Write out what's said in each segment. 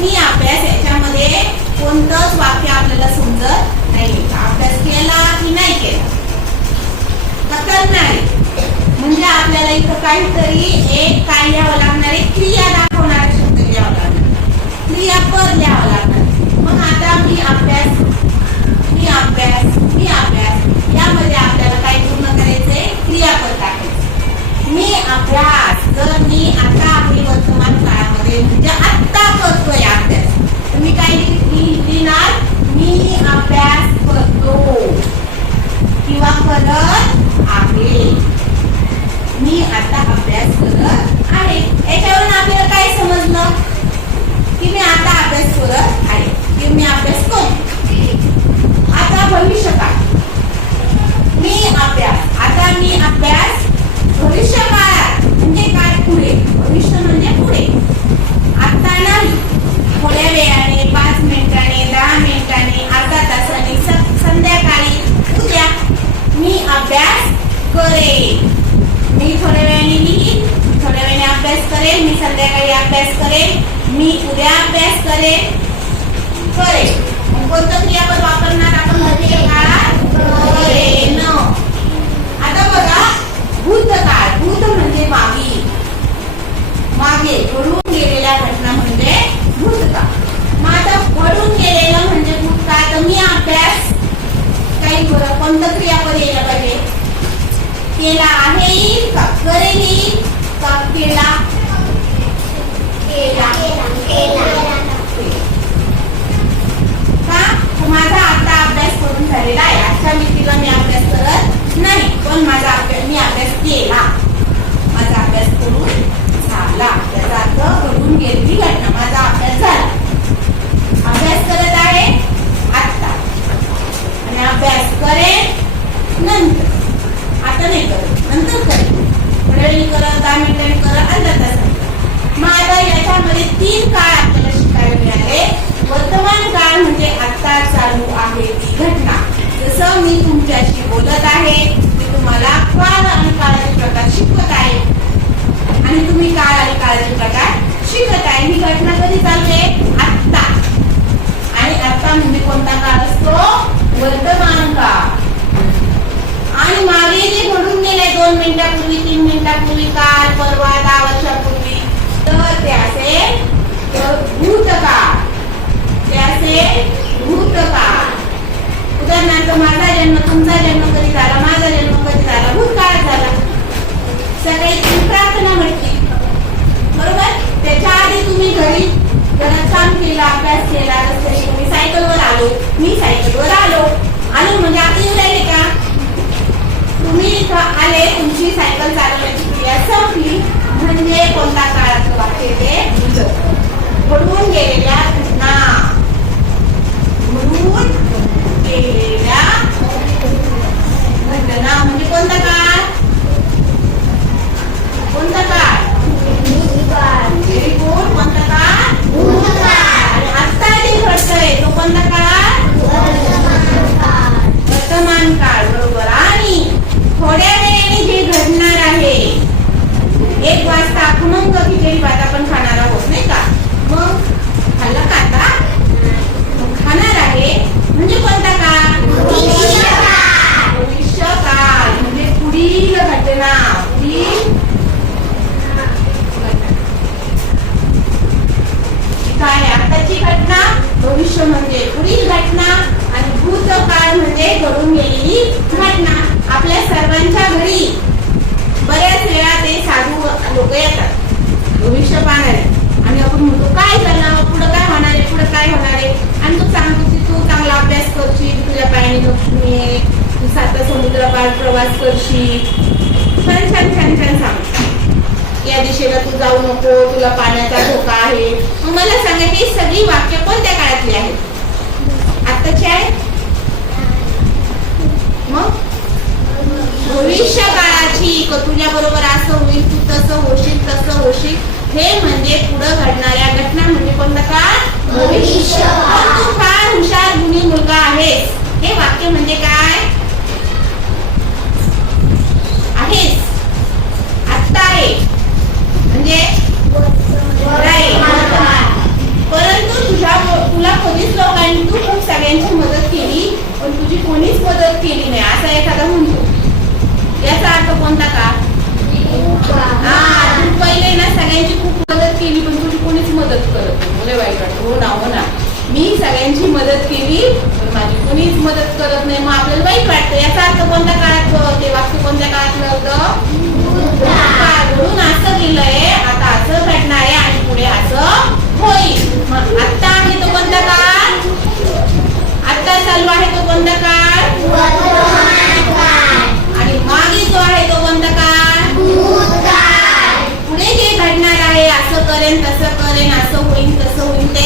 मी अभ्यास याच्यामध्ये कोणतंच वाक्य आपल्याला समजत नाही. अभ्यास केला की नाही केला? का करणार म्हणजे आपल्याला इथं काहीतरी एक काय लिहावं लागणार आहे? क्रिया दाखवणारे शब्द लिहावं लागणार. क्रियापद लिहावं लागणार. मग आता मी अभ्यास मी अभ्यास मी अभ्यास यामध्ये आपल्याला काय पूर्ण करायचंय? क्रियापद टाकायचं मी अभ्यास जर मी आता मी उद्या अभ्यास करेन करेन. बोलत आहे. मी तुम्हाला काळ आणि काळाचे प्रकार शिकवत आहे. आणि तुम्ही काळ आणि काळाचे प्रकार शिकत आहे. ही घटना कधी चालते? आत्ता. आणि आत्ता म्हणजे कोणता काळ असतो? वर्तमान काळ. आणि मागे जे घडून गेले दोन मिनिटापूर्वी तीन मिनिटापूर्वी काल परवा दहा वर्षापूर्वी तर ते असेल भूतकाळ. ते असेल भूतकाळ. उदाहरणार्थ माझा जन्म तुमचा जन्म कधी झाला माझा जन्म कधी झाला? भूतकाळ झाला. सकाळी तुम्ही प्रार्थना म्हटली. बरोबर? त्याच्या आधी तुम्ही घरी घरात काम केला अभ्यास केला रस्त्याने तुम्ही सायकलवर आलो. मी सायकलवर आलो. आलो म्हणजे आता येऊ राहिले का? तुम्ही इथं आले तुमची सायकल चालवण्याची क्रिया संपली. म्हणजे कोणता पायाने लक्ष्मी आहे तू सात समुद्र पार प्रवास करशील. छान छान छान छान सांग. या दिशेला तू जाऊ नको तुला पाण्याचा धोका आहे. मग मला सांगा ही सगळी वाक्य कोणत्या काळातली आहेत? आत्ताची आहेत मग? भविष्य काळाची तुझ्या बरोबर असं होईल तू तसं होशील तसं होशील. हे म्हणजे पुढं घडणाऱ्या घटना म्हणजे कोणता काळ? भविष्य तू फार हुशार गुणी मुलगा आहेस. हे वाक्य म्हणजे काय आहेस आत्ता आहे म्हणजे परंतु तुझ्या तुला कधीच लोकांनी तू खूप सगळ्यांची मदत केली पण तुझी कोणीच मदत केली नाही असा एखादा म्हणतो याचा अर्थ कोणता का हा तू पहिले ना सगळ्यांची खूप मदत केली पण तुझी कोणीच मदत करत बोले वाईट वाटतो हो ना हो ना मी सगळ्यांची मदत केली पण माझी कोणीच मदत करत नाही. मग आपल्याला वाईट वाटतं. याचा अर्थ कोणत्या काळात ते वास्तू कोणत्या काळातलं होतं काळ घडून असं गेलंय आता असं घडणार आहे आणि पुढे असं होईल मग आत्ता आहे तो कोणता काळ आत्ता चालू आहे तो कोणता काळ आणि मागे जो आहे तो कोणता काळ पुढे जे घडणार आहे असं करेन तसं करेन असं होईल तसं होईल ते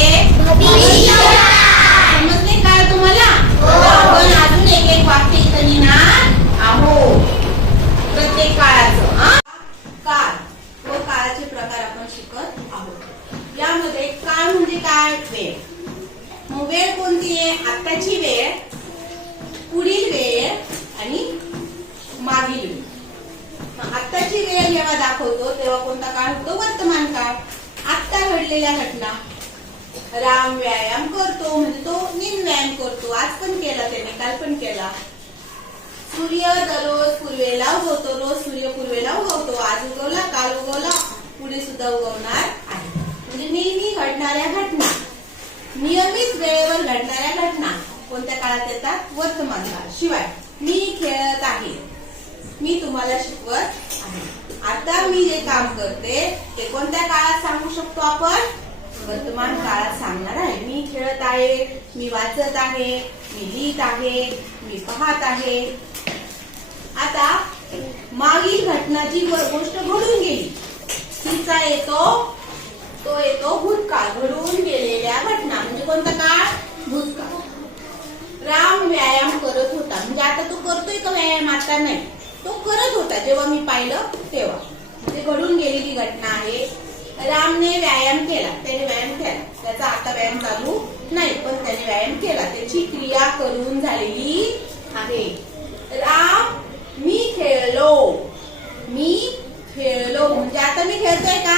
समजले काय तुम्हाला आता आपण अजून एक एक वाक्य इथं लिहिणार आहोत प्रत्येक काळाचं हा? काळ व काळाचे प्रकार आपण शिकत आहोत यामध्ये काळ म्हणजे काय वेळ. मग वेळ कोणती आहे? आत्ताची वेळ पुढील वेळ आणि मागील वेळ. मग आत्ताची वेळ जेव्हा दाखवतो तेव्हा कोणता काळ? होतो वर्तमान काळ. आत्ता घडलेल्या घटना. राम व्यायाम करतो म्हणजे तो निम व्यायाम करतो. आज पण केला त्याने काल पण केला. सूर्य दररोज पूर्वेला उगवतो रोज सूर्य पूर्वेला उगवतो. आज उगवला काल उगवला पुढे सुद्धा उगवणार म्हणजे नेहमी घडणाऱ्या घटना. नियमित वेळेवर घडणाऱ्या घटना. कोणत्या काळात येतात? वर्तमान काळ. शिवाय मी खेळत आहे. मी तुम्हाला शिकवत आहे. आता मी जे काम करते ते कोणत्या काळात सांगू शकतो आपण? वर्तमान काळात सांगणार आहे. मी खेळत आहे मी वाचत आहे मी लिहित आहे मी पाहत आहे. आता मागील घटनाची गोष्ट घडून गेली. तिचा येतो तो येतो भूतकाळ घडून गेलेल्या घटना. म्हणजे कोणता काळ? भूतकाळ राम व्यायाम करत होता. म्हणजे आता तो करतोय का व्यायाम? आता नाही. तो करत होता जेव्हा मी पाहिलं तेव्हा. म्हणजे घडून गेलेली घटना आहे. रामने व्यायाम केला. त्याने व्यायाम केला. त्याचा आता व्यायाम चालू नाही पण त्याने व्यायाम केला. त्याची क्रिया करून झालेली आहे राम मी खेळलो मी खेळलो म्हणजे आता मी खेळतोय का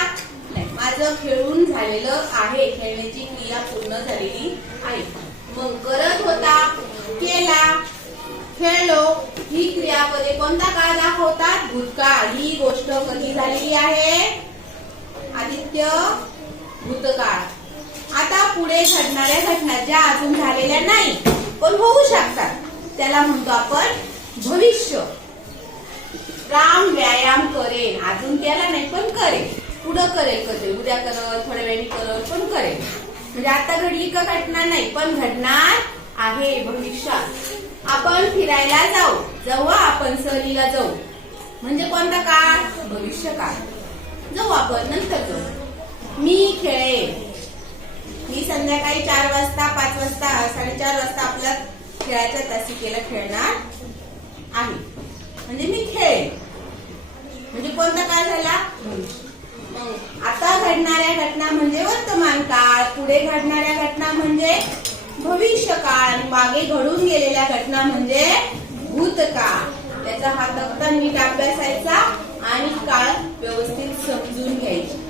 नाही माझं खेळून झालेलं आहे. खेळण्याची क्रिया पूर्ण झालेली आहे. मग करत होता केला खेळलो ही क्रियापदे कोणता काळ दाखवतात? भूतकाळ. ही गोष्ट कधी झालेली आहे? आदित्य भूतकाळ. आता पुढे घडणाऱ्या घटना ज्या अजून झालेल्या नाही पण होऊ शकतात. त्याला म्हणतो आपण भविष्य. राम व्यायाम करेन. अजून केला नाही पण करेन. पुढं करेल कधी? उद्या करल थोड्या वेळी करल पण करेल. म्हणजे आता घडली का घटना नाही पण घडणार आहे भविष्यात आपण फिरायला जाऊ. जाऊ आपण सहलीला जाऊ. म्हणजे कोणता काळ? भविष्य काळ. जाऊ आपण नंतर जाऊ. मी खेळेल मी संध्याकाळी चार वाजता पाच वाजता साडेचार वाजता आपल्या खेळाच्या तासिकेला खेळणार आहे. म्हणजे मी खेळेल म्हणजे कोणता काळ झाला? भविष्य. घडणाऱ्या घटना म्हणजे वर्तमान काळ. पुढे घडणाऱ्या घटना म्हणजे भविष्य काळ आणि मागे घडून गेलेल्या घटना म्हणजे भूतकाळ. त्याचा हा तक्ता नीट अभ्यासायचा आणि काळ व्यवस्थित समजून घ्यायची.